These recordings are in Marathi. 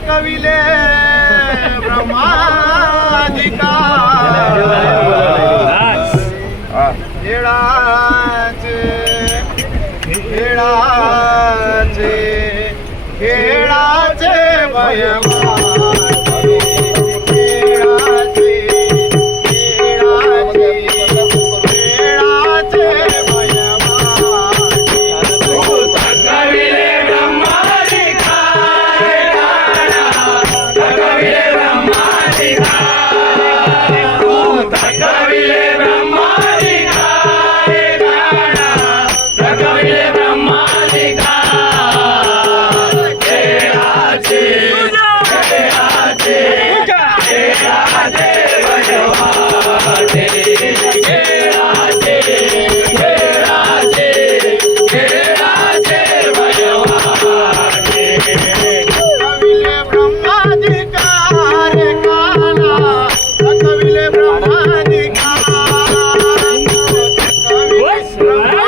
थकविले ब्रह्माधिकार खेळाचे खेळाचे खेळाचे भयवान खेळाचे खेळाचे खेळाचे भयवान थकविले ब्रह्माधिकार थकविले ब्रह्माधिकार थकविले ब्रह्माधिकार थकविले ब्रह्माधिकार खेळाचे खेळाचे खेळाचे भयवाटे खेळाचे खेळाचे खेळाचे भयवाटे थकविले ब्रह्माधिकार काला थकविले ब्रह्माधिकार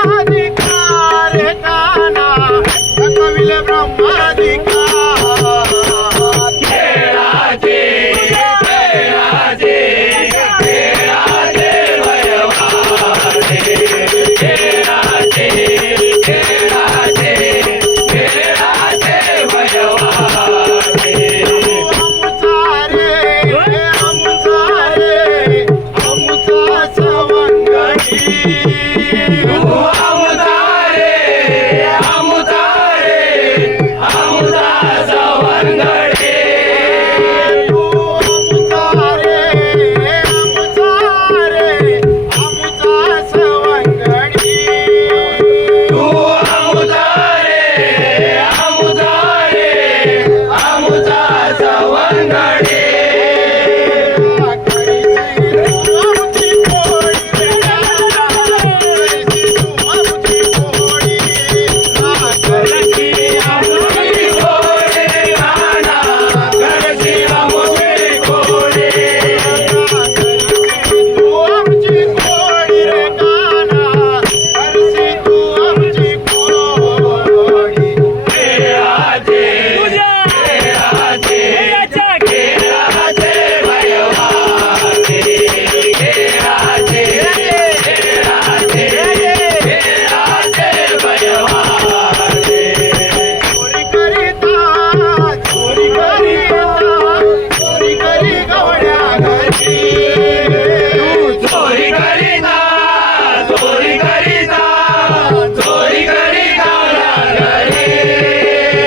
ब्रह्माधिकार काला थकविले ब्रह्माधिकार खेळाचे खेळाचे खेळाचे भयवाटे खेळाचे खेळाचे खेळाचे भयवाटे आमचा सवंगडी तू आमचा रे आमचा रे आमचा सवंगडे तू आमचा सवंगडी तू आमचा रे आमचा रे आमचा सवंगडे चोरी करीता चोरी करीता चोरी करी गावला घरी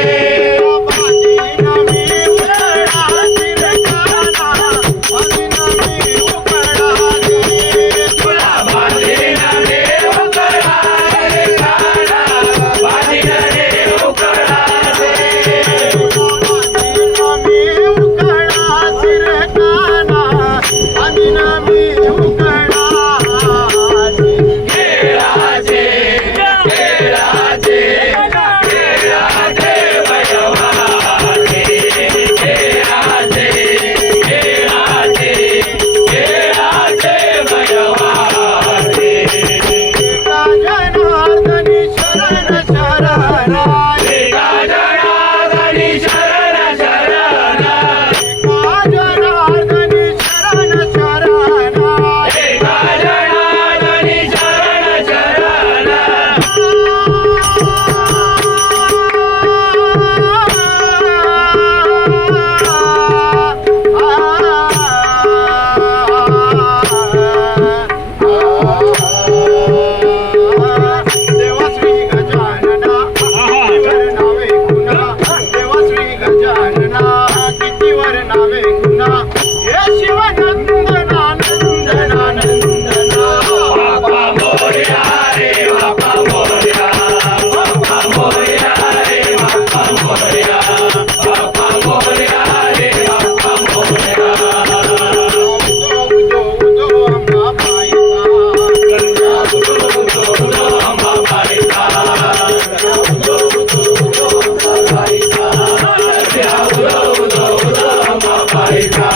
तुला बांधीन देव कळा रे काना बांधीन देव कळा खेळाचे खेळाचे खेळाचे भयवाटे खेळाचे खेळाचे खेळाचे भयवाटे जनार्दनी शरण शरण एका जनार्दनी शरण शरण जनार्दनी शरण शरण एका जनार्दनी शरण शरण देवा श्री गजानना कितीवर नावे गुना देवा श्री गजानना कितीवर नावे गुना हे शिवनंदना नंदना नंदना बाप्पा मोरया रे बाप्पा मोरया बाप्पा मोरया रे बाप्पा मोरया बाप्पा मोरया रे बाप्पा मोरया उदो उदो आम्हा पायचा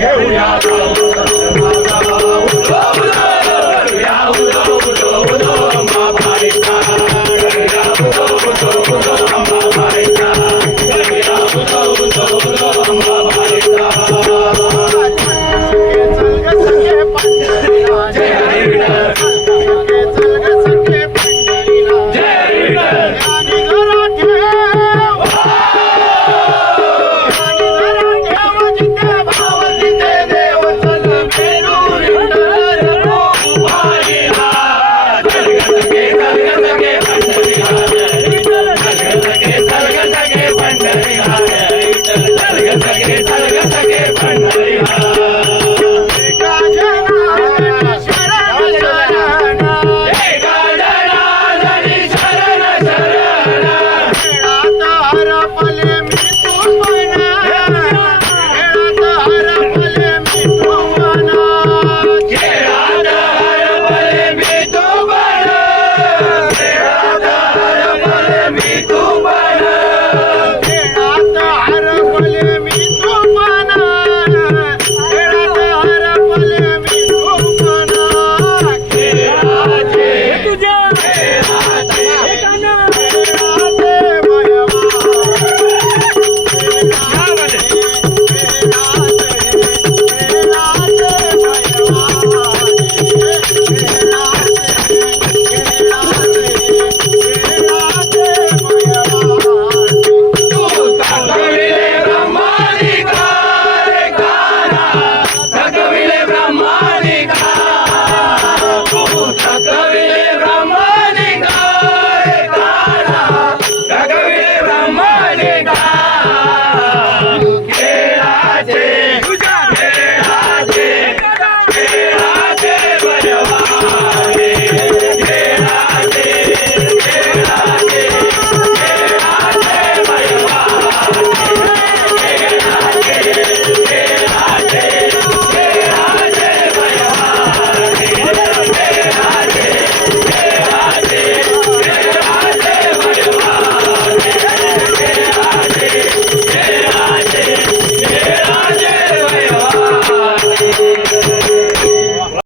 घेऊया